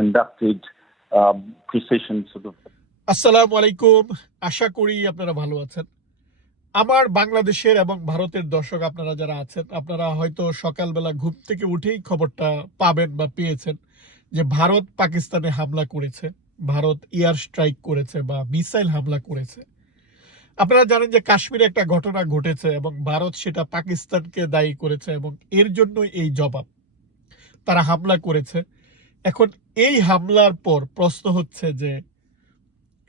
conducted um, precision sort of আসসালামু আলাইকুম। আশা করি আপনারা ভালো আছেন। আমার বাংলাদেশের এবং ভারতের দর্শক আপনারা যারা আছেন আপনারা হয়তো সকালবেলা ঘুম থেকে উঠেই খবরটা পাবেন বা পেয়েছেন যে ভারত পাকিস্তানে হামলা করেছে ভারত এয়ার স্ট্রাইক করেছে বা মিসাইল হামলা করেছে। আপনারা জানেন যে কাশ্মীরে একটা ঘটনা ঘটেছে এবং ভারত সেটা পাকিস্তানকে দায়ী করেছে এবং এর জন্যই এই জবাব। তারা হামলা করেছে। এখন এই হামলার পর প্রশ্ন হচ্ছে যে,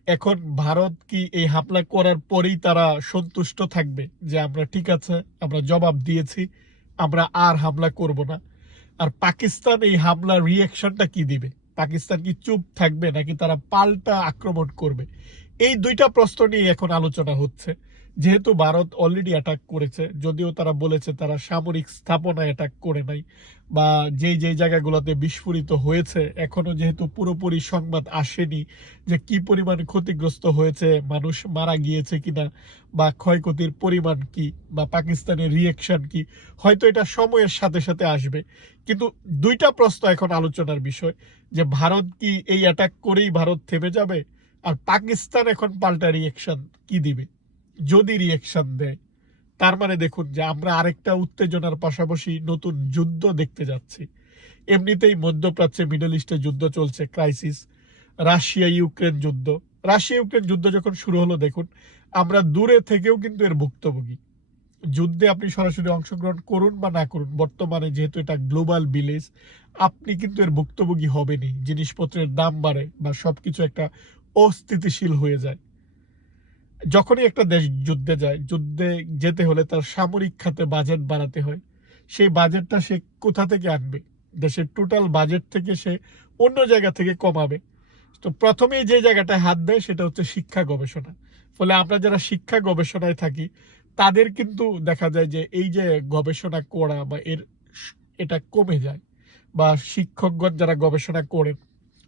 এখন ভারত কি এই হামলা করার পরেই তারা সন্তুষ্ট থাকবে যে আমরা ঠিক আছে, আমরা জবাব দিয়েছি, আমরা আর হামলা করব না? আর পাকিস্তান এই হামলার রিয়াকশনটা কি দিবে? পাকিস্তান কি চুপ থাকবে নাকি তারা পাল্টা আক্রমণ করবে? এই দুইটা প্রশ্ন নিয়ে এখন আলোচনা হচ্ছে। যেহেতু ভারত অলরেডি অ্যাটাক করেছে, যদিও তারা বলেছে তারা সামরিক স্থাপনা অ্যাটাক করে নাই, বা যেই যেই জায়গাগুলোতে বিস্ফোরিত হয়েছে, এখনও যেহেতু পুরোপুরি সংবাদ আসেনি যে কি পরিমাণ ক্ষতিগ্রস্ত হয়েছে, মানুষ মারা গিয়েছে কিনা, বা ক্ষয়ক্ষতির পরিমাণ কি, বা পাকিস্তানের রিয়েকশন কি, হয়তো এটা সময়ের সাথে সাথে আসবে। কিন্তু দুইটা প্রশ্ন এখন আলোচনার বিষয়, যে ভারত কি এই অ্যাটাক করেই ভারত থেমে যাবে, আর পাকিস্তান এখন পাল্টা রিয়েকশন কি দিবে? যদি রিয়েকশন দেয়, তার মানে দেখুন যে আমরা আরেকটা উত্তেজনার পাশাপাশি নতুন যুদ্ধ দেখতে যাচ্ছি। এমনিতেই মধ্যপ্রাচ্যে মিডল ইস্টে যুদ্ধ চলছে ক্রাইসিস রাশিয়া ইউক্রেন যুদ্ধ। রাশিয়া ইউক্রেন যুদ্ধ যখন শুরু হলো, দেখুন, আমরা দূরে থেকেও কিন্তু এর ভুক্তভোগী। যুদ্ধে আপনি সরাসরি অংশগ্রহণ করুন বা না করুন, বর্তমানে যেহেতু এটা গ্লোবাল ভিলেজ আপনি কিন্তু এর ভুক্তভোগী হবেনই। জিনিসপত্রের দাম বাড়ে বা সবকিছু একটা অস্থিতিশীল হয়ে যায়। যখনই একটা দেশ যুদ্ধে যায়, যুদ্ধে যেতে হলে তার সামরিক খাতে বাজেট বাড়াতে হয়। সেই বাজেটটা সে কোথা থেকে আনবে? দেশের টোটাল বাজেট থেকে সে অন্য জায়গা থেকে কমাবে। তো প্রথমেই যে জায়গাটায় হাত দেয় সেটা হচ্ছে শিক্ষা গবেষণা। ফলে আমরা যারা শিক্ষা গবেষণায় থাকি, তাদের কিন্তু দেখা যায় যে এই যে গবেষণা করা বা এর এটা কমে যায়। বা শিক্ষকগণ যারা গবেষণা করেন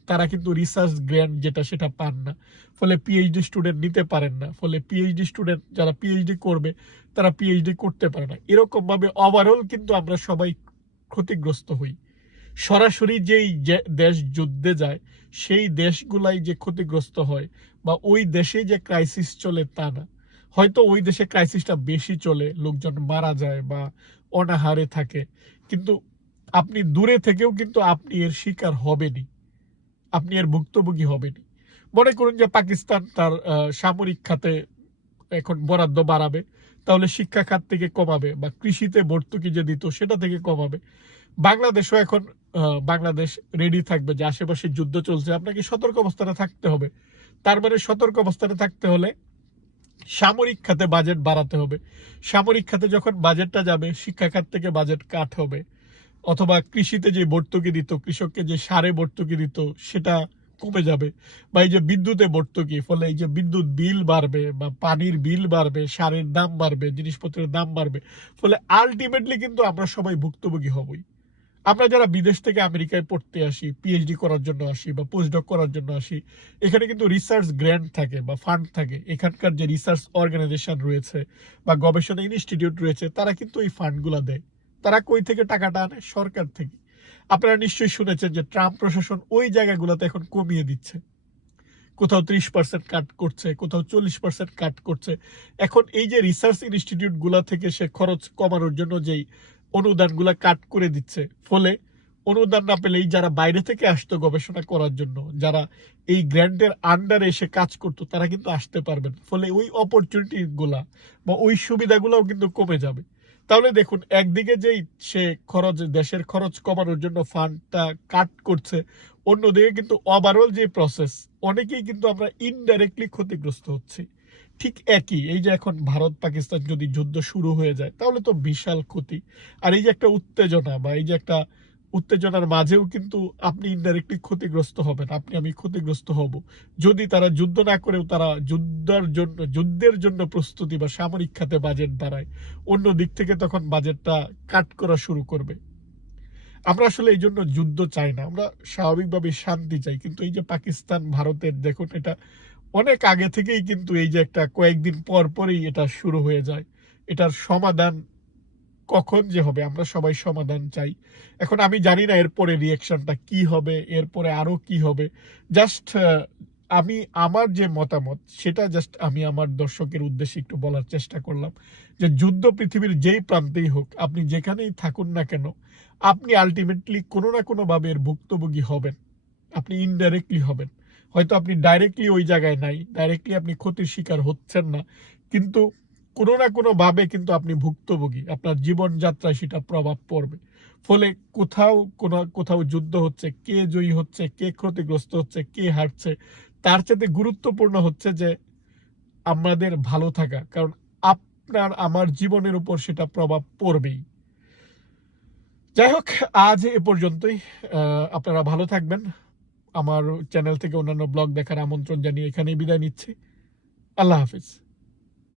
তারা কিন্তু রিসার্চ গ্র্যান্ট যেটা সেটা পান না। ফলে পিএইচডি স্টুডেন্ট নিতে পারেন না। ফলে পিএইচডি স্টুডেন্ট যারা পিএইচডি করবে, তারা পিএইচডি করতে পারে না। এরকম ভাবে ওভারঅল কিন্তু আমরা সবাই ক্ষতিগ্রস্ত হই। সরাসরি যেই দেশ যুদ্ধে যায়, সেই দেশগুলাই যে ক্ষতিগ্রস্ত হয় বা ওই দেশে যে ক্রাইসিস চলে তা না। হয়তো ওই দেশে ক্রাইসিসটা বেশি চলে, লোকজন মারা যায় বা অনাহারে থাকে। কিন্তু আপনি দূরে থেকেও কিন্তু আপনি এর শিকার হবেনই। আপনি এর ভুক্তভোগী হবেন মনে করুন যে পাকিস্তান তার সামরিক খাতে এখন বরাদ্দ বাড়াবে, তাহলে শিক্ষা খাত থেকে কমাবে বা কৃষিতে ভর্তুকি যে দিত সেটা থেকে কমাবে। বাংলাদেশও এখন বাংলাদেশ রেডি থাকবে যে আশেপাশে যুদ্ধ চলছে, আপনাকে সতর্ক অবস্থানে থাকতে হবে। তার মানে সতর্ক অবস্থানে থাকতে হলে সামরিক খাতে বাজেট বাড়াতে হবে। সামরিক খাতে যখন বাজেটটা যাবে, শিক্ষা খাত থেকে বাজেট কাট হবে। অথবা কৃষিতে যে ভর্তুকি দিত, কৃষককে যে সারে ভর্তুকি দিত, সেটা কমে যাবে। বা এই যে বিদ্যুতে ভর্তুকি ফলে এই যে বিদ্যুৎ বিল বাড়বে বা পানির বিল বাড়বে, সারের দাম বাড়বে, জিনিসপত্রের দাম বাড়বে, ফলে আলটিমেটলি কিন্তু আমরা সবাই ভুক্তভোগী হবই। আমরা যারা বিদেশ থেকে আমেরিকায় পড়তে আসি পিএইচডি করার জন্য আসি বা পোস্টডক করার জন্য আসি, এখানে কিন্তু রিসার্চ গ্র্যান্ট থাকে বা ফান্ড থাকে। এখানকার যে রিসার্চ অর্গানাইজেশন রয়েছে বা গবেষণা ইনস্টিটিউট রয়েছে, তারা কিন্তু এই ফান্ডগুলো দেয়। তারা কই থেকে টাকাটা আনে? সরকার থেকে। আপনারা নিশ্চয়ই শুনেছেন যে ট্রাম্প প্রশাসন ওই জায়গাগুলোতে এখন কমিয়ে দিচ্ছে। কোথাও ত্রিশ পার্সেন্ট কাট করছে, কোথাও চল্লিশ পার্সেন্ট কাট করছে। এখন এই যে রিসার্চ ইনস্টিটিউটগুলা থেকে সে খরচ কমানোর জন্য যেই অনুদানগুলা কাট করে দিচ্ছে, ফলে অনুদান না পেলে এই যারা বাইরে থেকে আসতো গবেষণা করার জন্য, যারা এই গ্র্যান্ডের আন্ডারে এসে কাজ করতো, তারা কিন্তু আসতে পারবেন। ফলে ওই অপরচুনিটি গুলা বা ওই সুবিধাগুলোও কিন্তু কমে যাবে। তাহলে দেখুন, একদিকে যেই সে খরচ, দেশের খরচ কমানোর জন্য ফান্ডটা কাট করছে, অন্যদিকে কিন্তু ওভারঅল যে প্রসেস অনেকেই কিন্তু আমরা ইনডাইরেক্টলি ক্ষতিগ্রস্ত হচ্ছি। ঠিক একই, এই যে এখন ভারত পাকিস্তান যদি যুদ্ধ শুরু হয়ে যায়, তাহলে তো বিশাল ক্ষতি। আর এই যে একটা উত্তেজনা বা এই যে একটা উত্তেজনার মাঝেও কিন্তু আপনি ইনডাইরেক্টলি ক্ষতিগ্রস্ত হবেন। আপনি, আমি ক্ষতিগ্রস্ত হব। যদি তারা যুদ্ধ না করেও তারা যুদ্ধের জন্য যুদ্ধের জন্য প্রস্তুতি বা সামরিক খাতে বাজেট বাড়ায়, অন্য দিক থেকে তখন বাজেটটা কাট করা শুরু করবে। আমরা আসলে এই জন্য যুদ্ধ চাই না। আমরা স্বাভাবিকভাবে শান্তি চাই। কিন্তু এই যে পাকিস্তান, ভারতের, দেখুন এটা অনেক আগে থেকেই কিন্তু এই যে একটা কয়েকদিন পর পরই এটা শুরু হয়ে যায়। এটার সমাধান কখন যে হবে, আমরা সবাই সমাধান চাই। এখন আমি জানি না এরপরে রিয়াকশনটা কি হবে, এরপরে আরও কি হবে। জাস্ট আমি, আমার যে মতামত, সেটা জাস্ট আমি আমার দর্শকের উদ্দেশ্যে একটু বলার চেষ্টা করলাম। যে যুদ্ধ পৃথিবীর যেই প্রান্তেই হোক, আপনি যেখানেই থাকুন না কেন, আপনি আলটিমেটলি কোনো না কোনো ভাবে এর ভুক্তভোগী হবেন। আপনি ইনডাইরেক্টলি হবেন। হয়তো আপনি ডাইরেক্টলি ওই জায়গায় নাই ডাইরেক্টলি আপনি ক্ষতির শিকার হচ্ছেন না। কিন্তু কোনো না কোনো ভাবে কিন্তু আপনি ভুক্তভোগী। আপনার জীবনযাত্রায় সেটা প্রভাব পড়বে। ফলে কোথাও কোনো, কোথাও যুদ্ধ হচ্ছে, কে জয়ী হচ্ছে, কে ক্ষতিগ্রস্ত হচ্ছে, কে হারছে, তার চাইতে গুরুত্বপূর্ণ হচ্ছে যে আমাদের ভালো থাকা। কারণ আপনার, আমার জীবনের উপর সেটা প্রভাব পড়বেই। যাই হোক, আজ এ পর্যন্তই। আপনারা ভালো থাকবেন। আমার চ্যানেল থেকে অন্যান্য ব্লগ দেখার আমন্ত্রণ জানিয়ে এখানেই বিদায় নিচ্ছি। আল্লাহ হাফিজ।